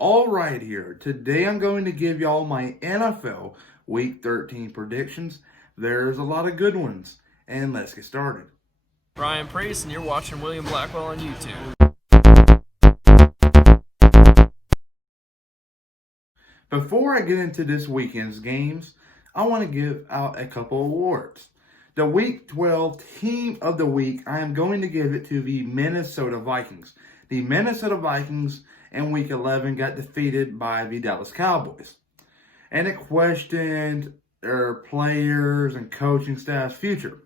All right, here. Today I'm going to give y'all my NFL Week 13 predictions. There's a lot of good ones, and let's get started. Ryan Priest, and you're watching William Blackwell on YouTube. Before I get into this weekend's games, I want to give out a couple awards. The Week 12 Team of the Week, I am going to give it to the Minnesota Vikings. The Minnesota Vikings in Week 11 got defeated by the Dallas Cowboys. And it questioned their players and coaching staff's future.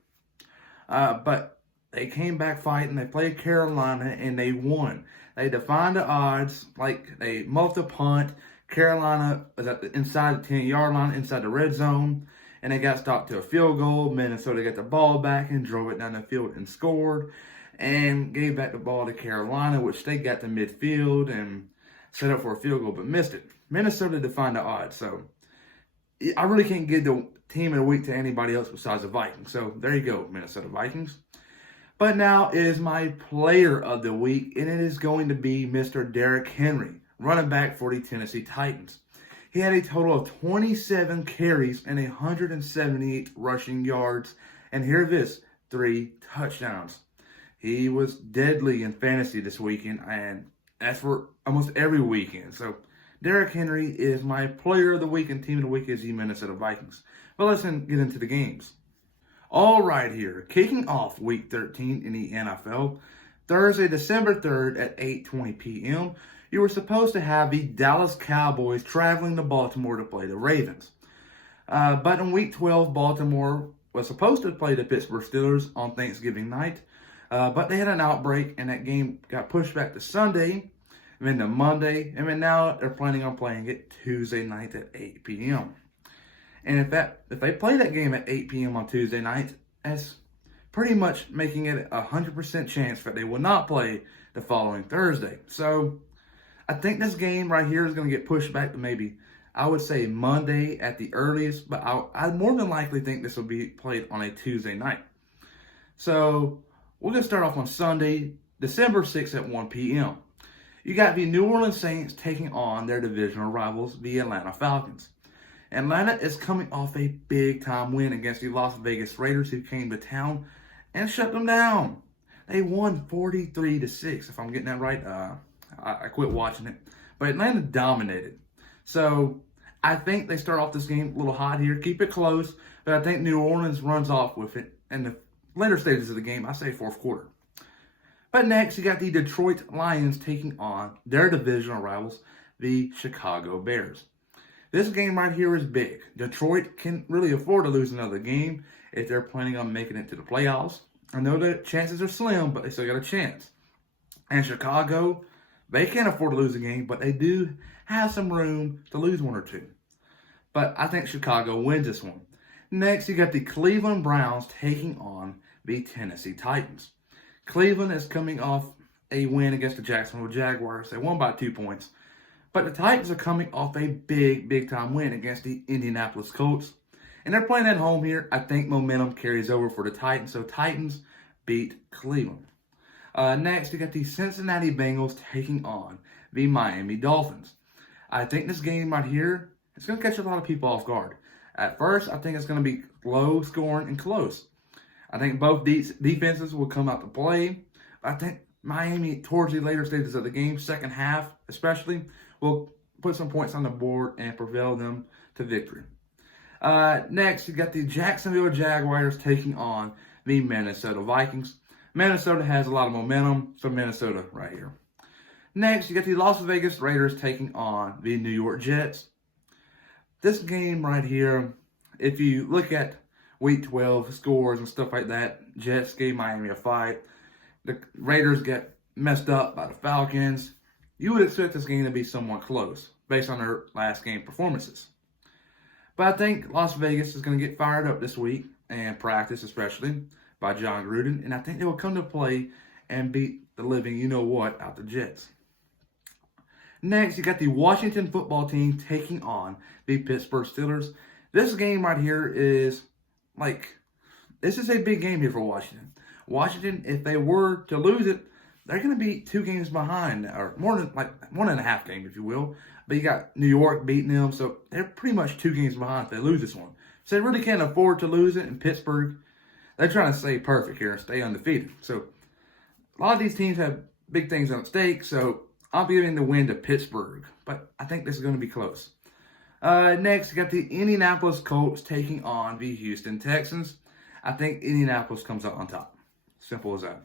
But they came back fighting. They played Carolina and they won. They defied the odds, like they muffed the punt. Carolina was inside the 10-yard line, inside the red zone, and they got stopped to a field goal. Minnesota got the ball back and drove it down the field and scored, and gave back the ball to Carolina, which they got to midfield and set up for a field goal, but missed it. Minnesota defied the odds, so I really can't give the team of the week to anybody else besides the Vikings. So there you go, Minnesota Vikings. But now is my player of the week, and it is going to be Mr. Derrick Henry, running back for the Tennessee Titans. He had a total of 27 carries and 178 rushing yards, and hear this, 3 touchdowns. He was deadly in fantasy this weekend, and that's for almost every weekend. So Derrick Henry is my player of the week, and team of the week is the Minnesota Vikings. But let's get into the games. All right, here, kicking off Week 13 in the NFL, Thursday, December 3rd at 8:20 p.m., you were supposed to have the Dallas Cowboys traveling to Baltimore to play the Ravens. But in Week 12, Baltimore was supposed to play the Pittsburgh Steelers on Thanksgiving night, but they had an outbreak, and that game got pushed back to Sunday, and then to Monday, and then now they're planning on playing it Tuesday night at 8 p.m. And if they play that game at 8 p.m. on Tuesday night, that's pretty much making it a 100% chance that they will not play the following Thursday. So I think this game right here is going to get pushed back to maybe, I would say, Monday at the earliest, but I more than likely think this will be played on a Tuesday night. So we're going to start off on Sunday, December 6th at 1 p.m. You got the New Orleans Saints taking on their divisional rivals, the Atlanta Falcons. Atlanta is coming off a big-time win against the Las Vegas Raiders, who came to town and shut them down. They won 43-6, if I'm getting that right. I quit watching it. But Atlanta dominated. So I think they start off this game a little hot here. Keep it close. But I think New Orleans runs off with it in the later stages of the game. I say fourth quarter. But next, you got the Detroit Lions taking on their divisional rivals, the Chicago Bears. This game right here is big. Detroit can really afford to lose another game if they're planning on making it to the playoffs. I know the chances are slim, but they still got a chance. And Chicago, they can't afford to lose a game, but they do have some room to lose one or two. But I think Chicago wins this one. Next, you got the Cleveland Browns taking on the Tennessee Titans. Cleveland is coming off a win against the Jacksonville Jaguars. They won by 2 points. But the Titans are coming off a big-time win against the Indianapolis Colts. And they're playing at home here. I think momentum carries over for the Titans. So Titans beat Cleveland. Next, you got the Cincinnati Bengals taking on the Miami Dolphins. I think this game right here is going to catch a lot of people off guard. At first, I think it's going to be low scoring and close. I think both defenses will come out to play. I think Miami, towards the later stages of the game, second half especially, will put some points on the board and prevail them to victory. Next, you got the Jacksonville Jaguars taking on the Minnesota Vikings. Minnesota has a lot of momentum, so Minnesota right here. Next, you got the Las Vegas Raiders taking on the New York Jets. This game right here, if you look at Week 12 scores and stuff like that, Jets gave Miami a fight. The Raiders get messed up by the Falcons. You would expect this game to be somewhat close based on their last game performances. But I think Las Vegas is going to get fired up this week, and practice especially, by John Gruden. And I think they will come to play and beat the living you-know-what out the Jets. Next, you got the Washington football team taking on the Pittsburgh Steelers. This game right here is this is a big game here for Washington. Washington, if they were to lose it, they're going to be 2 games behind, or more than like 1.5 games, if you will. But you got New York beating them, so they're pretty much 2 games behind if they lose this one. So they really can't afford to lose it. In Pittsburgh, they're trying to stay perfect here and stay undefeated. So a lot of these teams have big things at stake, so I'll be giving the win to Pittsburgh. But I think this is going to be close. Next, you got the Indianapolis Colts taking on the Houston Texans. I think Indianapolis comes out on top. Simple as that.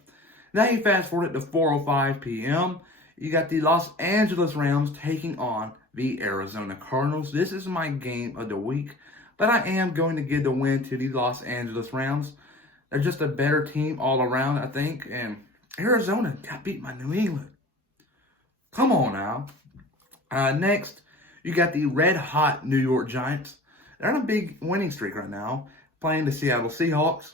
Now you fast forward to 4:05 p.m. You got the Los Angeles Rams taking on the Arizona Cardinals. This is my game of the week, but I am going to give the win to the Los Angeles Rams. They're just a better team all around, I think, and Arizona got beat by New England. Come on now. Next, you got the red-hot New York Giants. They're on a big winning streak right now, playing the Seattle Seahawks.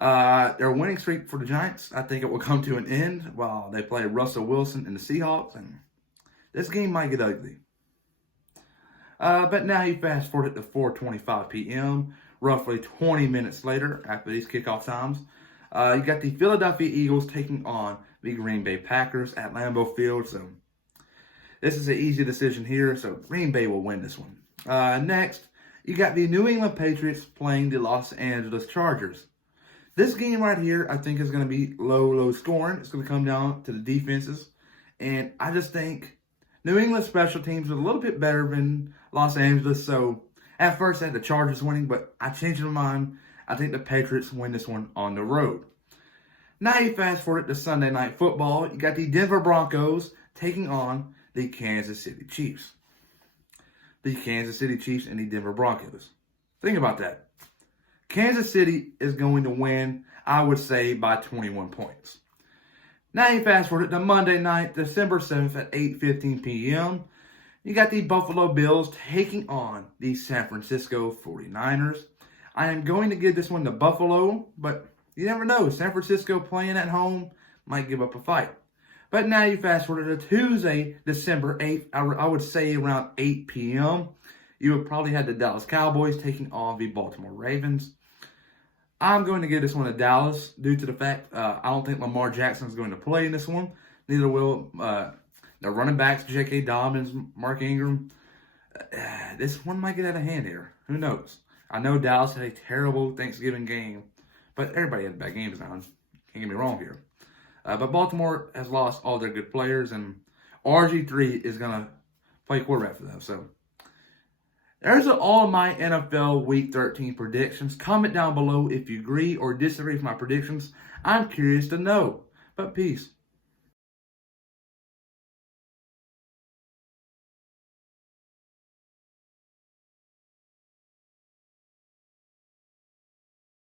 Their winning streak for the Giants, I think it will come to an end while they play Russell Wilson and the Seahawks, and this game might get ugly. But now you fast forward to 4:25 p.m., roughly 20 minutes later after these kickoff times. You got the Philadelphia Eagles taking on the Green Bay Packers at Lambeau Field. So this is an easy decision here, so Green Bay will win this one. Next, you got the New England Patriots playing the Los Angeles Chargers. This game right here, I think, is going to be low scoring. It's going to come down to the defenses. And I just think New England special teams are a little bit better than Los Angeles. So at first I had the Chargers winning, but I changed my mind. I think the Patriots win this one on the road. Now you fast forward to Sunday Night Football. You got the Denver Broncos taking on the Kansas City Chiefs. The Kansas City Chiefs and the Denver Broncos. Think about that. Kansas City is going to win, I would say, by 21 points. Now you fast forward to Monday night, December 7th at 8:15 p.m. You got the Buffalo Bills taking on the San Francisco 49ers. I am going to give this one to Buffalo, but you never know. San Francisco playing at home might give up a fight. But now you fast forward to Tuesday, December 8th, I would say around 8 p.m. You would probably have the Dallas Cowboys taking on the Baltimore Ravens. I'm going to give this one to Dallas due to the fact I don't think Lamar Jackson is going to play in this one. Neither will the running backs, J.K. Dobbins, Mark Ingram. This one might get out of hand here. Who knows? I know Dallas had a terrible Thanksgiving game, but everybody had bad games now. Can't get me wrong here. But Baltimore has lost all their good players, and RG3 is going to play quarterback for them. So there's all of my NFL Week 13 predictions. Comment down below if you agree or disagree with my predictions. I'm curious to know. But peace.